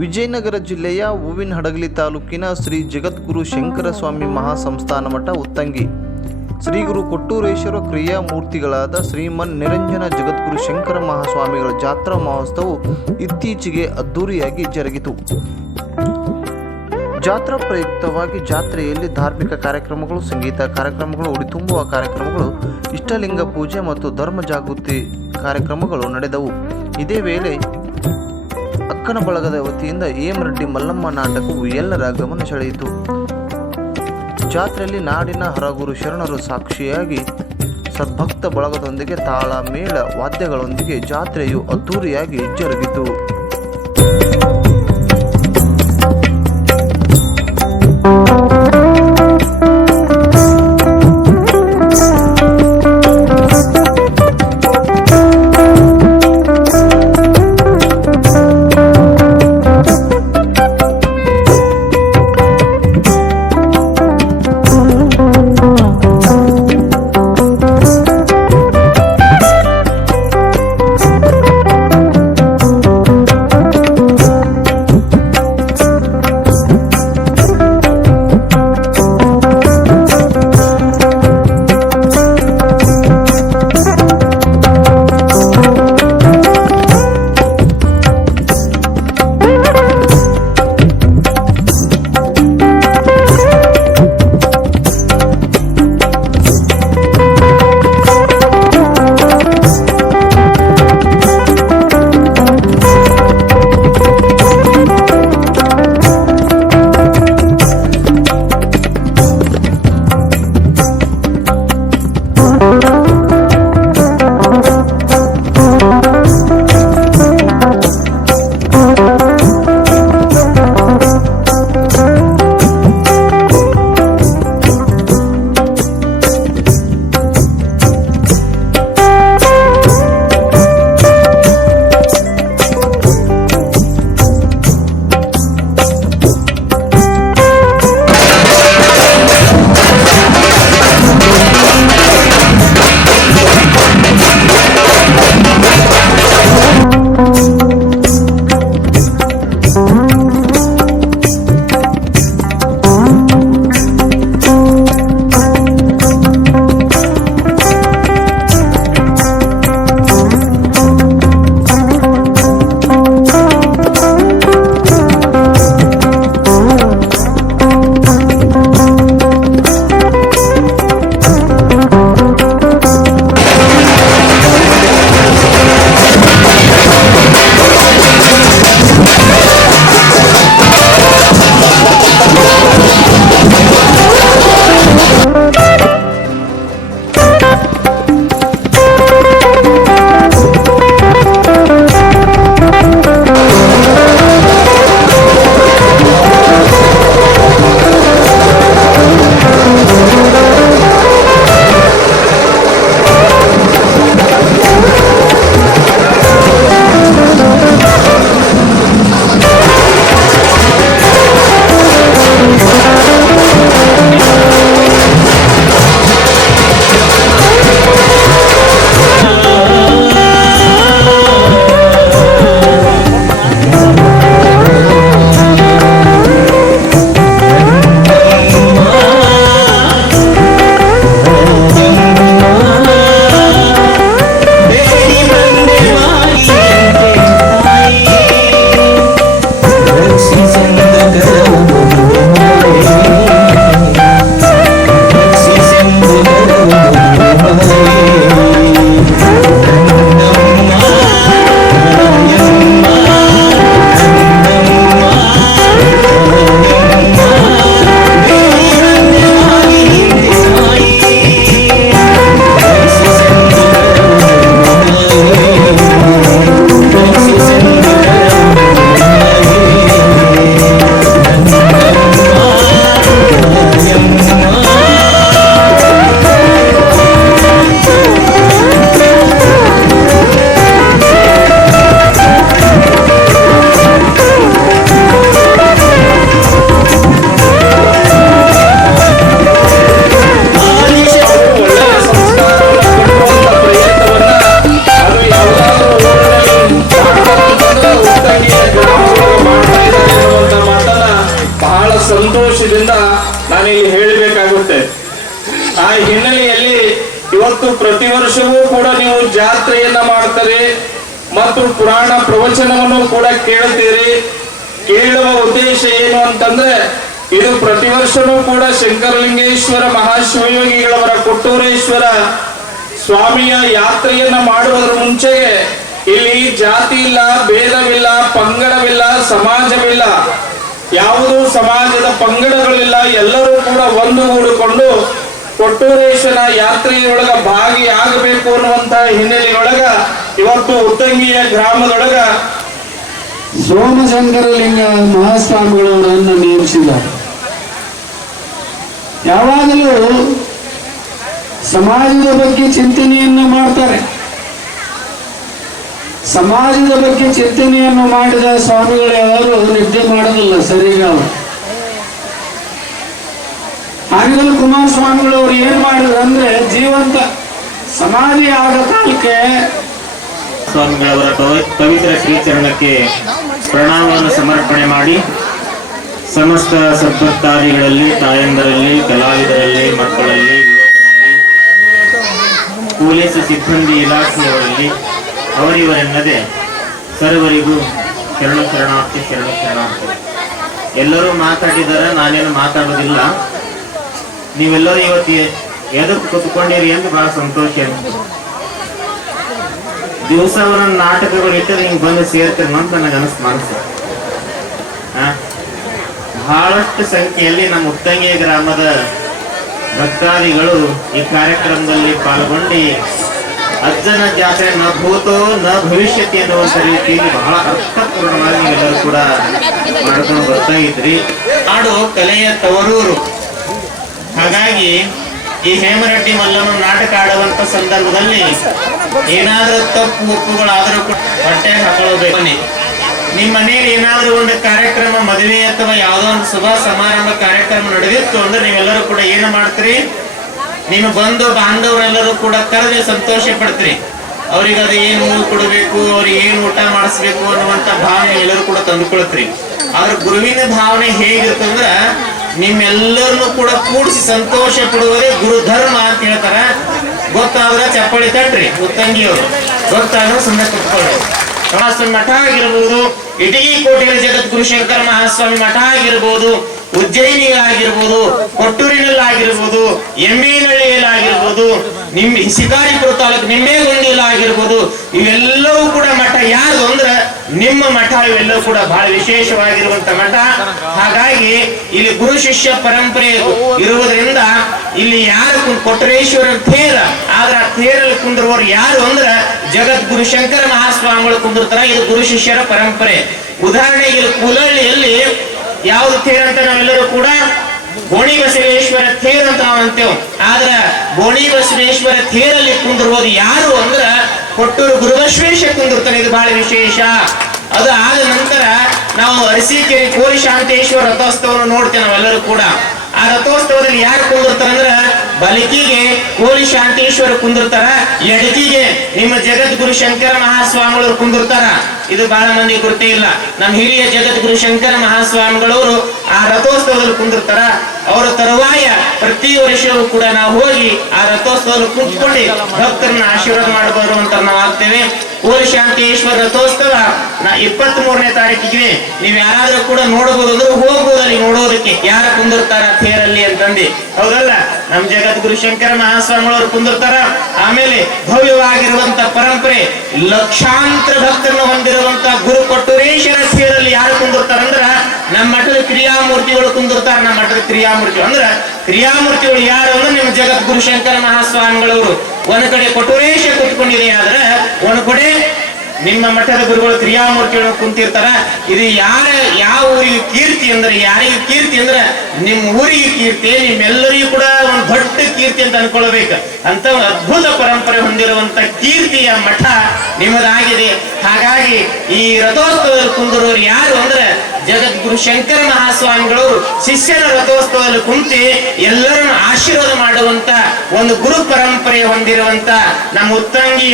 ವಿಜಯನಗರ ಜಿಲ್ಲೆಯ ಹೂವಿನ ಹಡಗಲಿ ತಾಲೂಕಿನ ಶ್ರೀ ಜಗದ್ಗುರು ಶಂಕರ ಸ್ವಾಮಿ ಮಹಾಸಂಸ್ಥಾನ ಮಠ ಉತ್ತಂಗಿ. ಶ್ರೀ ಗುರು ಕೊಟ್ಟೂರೇಶ್ವರ ಕ್ರಿಯಾ ಮೂರ್ತಿಗಳಾದ ಶ್ರೀಮನ್ ನಿರಂಜನ ಜಗದ್ಗುರು ಶಂಕರ ಮಹಾಸ್ವಾಮಿಗಳ ಜಾತ್ರಾ ಮಹೋತ್ಸವವು ಇತ್ತೀಚೆಗೆ ಅದ್ದೂರಿಯಾಗಿ ಜರುಗಿತು. ಜಾತ್ರಾ ಪ್ರಯುಕ್ತವಾಗಿ ಜಾತ್ರೆಯಲ್ಲಿ ಧಾರ್ಮಿಕ ಕಾರ್ಯಕ್ರಮಗಳು, ಸಂಗೀತ ಕಾರ್ಯಕ್ರಮಗಳು ಉಡಿ ತುಂಬುವ ಕಾರ್ಯಕ್ರಮಗಳು, ಇಷ್ಟಲಿಂಗ ಪೂಜೆ ಮತ್ತು ಧರ್ಮ ಜಾಗೃತಿ ಕಾರ್ಯಕ್ರಮಗಳು ನಡೆದವು. ಇದೇ ವೇಳೆ ಅಕ್ಕನ ಬಳಗದ ವತಿಯಿಂದ ರೆಡ್ಡಿ ಮಲ್ಲಮ್ಮ ನಾಟಕವು ಎಲ್ಲರ ಗಮನ ಸೆಳೆಯಿತು. ಜಾತ್ರೆಯಲ್ಲಿ ನಾಡಿನ ಹರಗುರು ಶರಣರು ಸಾಕ್ಷಿಯಾಗಿ ಸದ್ಭಕ್ತ ಬಳಗದೊಂದಿಗೆ ತಾಳ ಮೇಳ ವಾದ್ಯಗಳೊಂದಿಗೆ ಜಾತ್ರೆಯು ಅದ್ದೂರಿಯಾಗಿ ಜರುಗಿತು. ಪ್ರತಿ ವರ್ಷವೂ ಕೂಡ ನೀವು ಜಾತ್ರೆಯನ್ನ ಮಾಡ್ತಾರೆ ಮತ್ತು ಪುರಾಣ ಪ್ರವಚನವನ್ನು ಕೂಡ ಕೇಳ್ತೀರಿ. ಕೇಳುವ ಉದ್ದೇಶ ಏನು ಅಂತಂದ್ರೆ, ಇದು ಪ್ರತಿ ವರ್ಷವೂ ಕೂಡ ಶಂಕರಲಿಂಗೇಶ್ವರ ಮಹಾಶಿವಯೋಗಿಗಳವರ ಕೊಟ್ಟೂರೇಶ್ವರ ಸ್ವಾಮಿಯ ಯಾತ್ರೆಯನ್ನ ಮಾಡುವುದರ ಮುಂಚೆಗೆ ಇಲ್ಲಿ ಜಾತಿ ಇಲ್ಲ, ಭೇದವಿಲ್ಲ, ಪಂಗಡವಿಲ್ಲ, ಸಮಾಜವಿಲ್ಲ. ಯಾವುದೂ ಸಮಾಜದ ಪಂಗಡಗಳಿಲ್ಲ, ಎಲ್ಲರೂ ಕೂಡ ಒಂದುಗೂಡಿಕೊಂಡು ಕೊಟ್ಟೂರೇಶ್ವರ ಯಾತ್ರೆಯೊಳಗ ಭಾಗಿಯಾಗಬೇಕು ಅನ್ನುವಂತಹ ಹಿನ್ನೆಲೆಯೊಳಗ ಇವತ್ತು ಉತ್ತಂಗಿಯ ಗ್ರಾಮದೊಳಗ ಸೋಮಶಂಕರಲಿಂಗ ಮಹಾಸ್ವಾಮಿಗಳವರನ್ನು ನೇಮಿಸಿದ್ದಾರೆ. ಯಾವಾಗಲೂ ಸಮಾಜದ ಬಗ್ಗೆ ಚಿಂತನೆಯನ್ನು ಮಾಡ್ತಾರೆ. ಸಮಾಜದ ಬಗ್ಗೆ ಚಿಂತನೆಯನ್ನು ಮಾಡಿದ ಸ್ವಾಮಿಗಳು ಯಾರು ನಿದ್ದೆ ಮಾಡೋದಿಲ್ಲ, ಸರಿಗಾಲ. ಹಾನಿಗಲ್ ಅವ್ರು ಏನ್ ಮಾಡಿದ್ರು ಅಂದ್ರೆ ಜೀವಂತ ಸಮಾಧಿ ಆದ ಕಾಲಕ್ಕೆ ಸ್ವಾಮಿಗಳವರ ಪವಿ- ಪವಿತ್ರ ಶ್ರೀಚರಣಕ್ಕೆ ಪ್ರಣಾಮವನ್ನು ಸಮರ್ಪಣೆ ಮಾಡಿ ಸಮಸ್ತ ಸದ್ಭಕ್ತಾದಿಗಳಲ್ಲಿ ತಾಯಂದರಲ್ಲಿ, ಕಲಾವಿದರಲ್ಲಿ, ಮಕ್ಕಳಲ್ಲಿ ಪೊಲೀಸ್ ಸಿಬ್ಬಂದಿ ಇಲಾಖೆಯವರಲ್ಲಿ ಅವರಿವರೆನ್ನದೆ ಸರ್ವರಿಗೂ ಶರಣ ಶರಣಾರ್ಥಿ ಶರಣ ಶರಣಾರ್ಥಿ. ಎಲ್ಲರೂ ಮಾತಾಡಿದರೆ ನಾನೇನು ಮಾತಾಡೋದಿಲ್ಲ. ನೀವೆಲ್ಲರೂ ಇವತ್ತು ಎದಕ್ಕೆ ಕೂತ್ಕೊಂಡಿರಿ ಅಂತ ಬಹಳ ಸಂತೋಷ. ದಿವಸ ಒಂದೊಂದು ನಾಟಕಗಳು ಇಟ್ಟರೆ ಹಿಂಗ್ ಬಂದು ಸೇರ್ತೇನೆ ಅಂತ ನನಗೆ ಅನಿಸ್ ಮನಸ್ಸು. ಬಹಳಷ್ಟು ಸಂಖ್ಯೆಯಲ್ಲಿ ನಮ್ಮ ಉತ್ತಂಗಿಯ ಗ್ರಾಮದ ಭಕ್ತಾದಿಗಳು ಈ ಕಾರ್ಯಕ್ರಮದಲ್ಲಿ ಪಾಲ್ಗೊಂಡು ಅಜ್ಜನ ಜಾತ್ರೆ ನ ಭೂತೋ ನ ಭವಿಷ್ಯತಿ ಅನ್ನುವಂಥ ರೀತಿಯಲ್ಲಿ ಬಹಳ ಅರ್ಥಪೂರ್ಣವಾಗಿ ನೀವೆಲ್ಲರೂ ಕೂಡ ಮಾಡ್ಕೊಂಡು ಬರ್ತಾ ಇದ್ರಿ. ನಾಡು ಕಲೆಯ ತವರೂರು. ಹಾಗಾಗಿ ಈ ಹೇಮರೆಡ್ಡಿ ಮಲ್ಲನ ನಾಟಕ ಆಡುವಂತ ಸಂದರ್ಭದಲ್ಲಿ ಏನಾದ್ರೂ ತಪ್ಪು ಉಪ್ಪುಗಳಾದ್ರೂ ಹೊಟ್ಟೆ ಹಾಕೊಳ್ಳಬೇಕು. ನಿಮ್ಮ ಮನೆಯಲ್ಲಿ ಏನಾದ್ರೂ ಒಂದು ಕಾರ್ಯಕ್ರಮ, ಮದುವೆ ಅಥವಾ ಯಾವುದೋ ಒಂದು ಶುಭ ಸಮಾರಂಭ ಕಾರ್ಯಕ್ರಮ ನಡೆದಿತ್ತು ಅಂದ್ರೆ ನೀವೆಲ್ಲರೂ ಕೂಡ ಏನು ಮಾಡ್ತೀರಿ? ನಿಮ್ಮ ಬಂಧು ಬಾಂಧವರೆಲ್ಲರೂ ಕೂಡ ಕರೆದು ಸಂತೋಷ ಪಡ್ತೀರಿ. ಅವ್ರಿಗೆ ಅದು ಏನು ಹೂ ಕೊಡಬೇಕು, ಅವ್ರಿಗೆ ಏನು ಊಟ ಮಾಡಿಸ್ಬೇಕು ಅನ್ನುವಂತ ಭಾವನೆ ಎಲ್ಲರೂ ಕೂಡ ತಂದುಕೊಳ್ತೀರಿ. ಆದ್ರೆ ಗುರುವಿನ ಭಾವನೆ ಹೇಗಿರ್ತಂದ್ರ ನಿಮ್ಮೆಲ್ಲರನ್ನು ಕೂಡ ಕೂಡಿಸಿ ಸಂತೋಷ ಪಡುವುದೇ ಗುರುಧರ್ಮ ಅಂತ ಹೇಳ್ತಾರ. ಗೊತ್ತಾದ್ರ ಚಪ್ಪಳಿ ತಟ್ರಿ ಉತ್ತಂಗಿಯವರು ಗೊತ್ತಾದ್ರೆ ಸುಮ್ಮನೆ ಕುತ್ಕೊಳ್ಳಿ. ಮಹಾಸ್ವಾಮಿ ಮಠ ಆಗಿರ್ಬೋದು, ಇಟಗಿ ಕೋಟೆಯ ಜಗದ್ಗುರು ಶಂಕರ ಮಹಾಸ್ವಾಮಿ ಮಠ ಆಗಿರ್ಬೋದು ಉಜ್ಜಯಿನಿ ಆಗಿರ್ಬೋದು ಕೊಟ್ಟೂರಿನಲ್ಲಿ ಆಗಿರ್ಬೋದು ಎಮ್ಮೆನಹಳ್ಳಿಯಲ್ಲಿ ಆಗಿರ್ಬೋದು ನಿಮ್ ಶಿಕಾರಿಪುರ ತಾಲೂಕು ನಿಂಬೇಗುಂಡಿಯಲ್ಲಿ ಆಗಿರ್ಬೋದು ಇವೆಲ್ಲವೂ ಕೂಡ ಮಠ ಯಾರು ಅಂದ್ರೆ ನಿಮ್ಮ ಮಠ ಇವೆಲ್ಲವೂ ಕೂಡ ಬಹಳ ವಿಶೇಷವಾಗಿರುವಂತ ಮಠ. ಹಾಗಾಗಿ ಇಲ್ಲಿ ಗುರು ಶಿಷ್ಯ ಪರಂಪರೆ ಇರುವುದರಿಂದ ಇಲ್ಲಿ ಯಾರು ಕೊಟ್ಟರೇಶ್ವರ ತೇರ. ಆದ್ರೆ ಆ ತೇರಲ್ಲಿ ಕುಂದಿರುವವರು ಯಾರು ಅಂದ್ರ ಜಗದ್ಗುರು ಶಂಕರ ಮಹಾಸ್ವಾಮಿಗಳು ಕುಂದಿರ್ತಾರ. ಇದು ಗುರು ಶಿಷ್ಯರ ಪರಂಪರೆ. ಉದಾಹರಣೆಗೆ ಇಲ್ಲಿ ಕುಲಹಳ್ಳಿಯಲ್ಲಿ ಯಾವ್ದು ಅಂತ ನಾವೆಲ್ಲರೂ ಕೂಡ ಗೋಣಿ ಬಸವೇಶ್ವರ ತೇರ್ ಅಂತ ನಾವು ಅಂತೇವ್. ಆದ್ರ ಗೋಣಿ ಬಸವೇಶ್ವರ ತೇರಲ್ಲಿ ಕುಂದಿರುವುದು ಯಾರು ಅಂದ್ರ ಕೊಟ್ಟೂರು ಗುರುಬಸವೇಶ ಕುಂದಿರ್ತಾನೆ ಇದು ಬಹಳ ವಿಶೇಷ. ಅದು ಆದ ನಂತರ ನಾವು ಅರಸೀಕೆರೆ ಕೋರಿ ಶಾಂತೇಶ್ವರ ರಥೋತ್ಸವವನ್ನು ನೋಡ್ತೇವೆ ನಾವೆಲ್ಲರೂ ಕೂಡ. ಆ ರಥೋತ್ಸವದಲ್ಲಿ ಯಾರು ಕುಂದಿರ್ತಾರ ಅಂದ್ರ ಬಲಿಕಿಗೆ ಕೋಲಿ ಶಾಂತೇಶ್ವರ ಕುಂದಿರ್ತಾರ, ಎಡಕಿಗೆ ನಿಮ್ಮ ಜಗದ್ಗುರು ಶಂಕರ ಮಹಾಸ್ವಾಮಿಗಳು ಕುಂದಿರ್ತಾರ. ಇದು ಬಹಳ ಮಂದಿ ಗುರುತೇ ಇಲ್ಲ. ನಮ್ಮ ಹಿರಿಯ ಜಗದ್ಗುರು ಶಂಕರ ಮಹಾಸ್ವಾಮಿಗಳವರು ಆ ರಥೋತ್ಸವದಲ್ಲಿ ಕುಂದಿರ್ತಾರ. ಅವರ ತರುವಾಯ ಪ್ರತಿ ವರ್ಷವೂ ಕೂಡ ನಾವು ಹೋಗಿ ಆ ರಥೋತ್ಸವದಲ್ಲಿ ಕುಂತ್ಕೊಂಡು ಭಕ್ತರನ್ನ ಆಶೀರ್ವಾದ ಮಾಡಬಹುದು ಅಂತ ನಾವು ಆಗ್ತೇವೆ. ಕೋಲಿ ಶಾಂತೇಶ್ವರ ರಥೋತ್ಸವ ನಾ ಇಪ್ಪತ್ತ್ ಮೂರನೇ ತಾರೀಕಿಗೆ ನೀವು ಯಾರಾದ್ರೂ ಕೂಡ ನೋಡಬಹುದು ಅಂದ್ರೆ ಹೋಗ್ಬೋದು ಅಲ್ಲಿ ನೋಡೋದಕ್ಕೆ ಯಾರ ಕುಂದಿರ್ತಾರ ತೇರಲ್ಲಿ ಅಂತಂದು. ಹೌದಲ್ಲ? ನಮ್ ಜಗದ್ಗುರು ಶಂಕರ ಮಹಾಸ್ವಾಮಿಗಳವರು ಕುಂದಿರ್ತಾರ. ಆಮೇಲೆ ಭವ್ಯವಾಗಿರುವಂತ ಪರಂಪರೆ ಲಕ್ಷಾಂತರ ಭಕ್ತರನ್ನು ಹೊಂದಿರುವಂತ ಗುರು ಕೊಟ್ಟೂರೇಶ್ವರ ಸೇರಲ್ಲಿ ಯಾರು ಕುಂದಿರ್ತಾರ ಅಂದ್ರ ನಮ್ಮ ಮಠದ ಕ್ರಿಯಾಮೂರ್ತಿಗಳು ಕುಂದಿರ್ತಾರೆ, ನಮ್ಮ ಮಠದ ಕ್ರಿಯಾಮೂರ್ತಿ ಅಂದ್ರ ಕ್ರಿಯಾಮೂರ್ತಿಗಳು ಯಾರು ಅಂದ್ರೆ ನಿಮ್ಮ ಜಗದ್ಗುರು ಶಂಕರ ಮಹಾಸ್ವಾಮಿಗಳವರು. ಒಂದ್ ಕಡೆ ಕೊಟುರೇಶ ಕುತ್ಕೊಂಡಿದೆ ಆದ್ರೆ ಒಂದ್ ಕಡೆ ನಿಮ್ಮ ಮಠದ ಗುರುಗಳು ಕ್ರಿಯಾಮೂರ್ತಿಗಳು ಕುಂತಿರ್ತಾರ. ಇದು ಯಾರ, ಯಾವ ಊರಿಗೆ ಕೀರ್ತಿ ಅಂದ್ರೆ, ಯಾರಿಗೆ ಕೀರ್ತಿ ಅಂದ್ರೆ ನಿಮ್ಮ ಊರಿಗೆ ಕೀರ್ತಿ, ನಿಮ್ಮೆಲ್ಲರಿಗೂ ಕೂಡ ಒಂದು ದೊಡ್ಡ ಕೀರ್ತಿ ಅಂತ ಅನ್ಕೊಳ್ಬೇಕು. ಅಂತ ಒಂದು ಅದ್ಭುತ ಪರಂಪರೆ ಹೊಂದಿರುವಂತ ಕೀರ್ತಿಯ ಮಠ ನಿಮ್ಮದಾಗಿದೆ. ಹಾಗಾಗಿ ಈ ರಥೋತ್ಸವದಲ್ಲಿ ಕುಂದಿರೋರು ಯಾರು ಅಂದ್ರೆ ಜಗದ್ಗುರು ಶಂಕರ ಮಹಾಸ್ವಾಮಿಗಳು ಶಿಷ್ಯರ ರಥೋತ್ಸವದಲ್ಲಿ ಕುಂತಿ ಎಲ್ಲರನ್ನು ಆಶೀರ್ವಾದ ಮಾಡುವಂತ ಒಂದು ಗುರು ಪರಂಪರೆ ಹೊಂದಿರುವಂತ ನಮ್ಮ ಉತ್ತಂಗಿ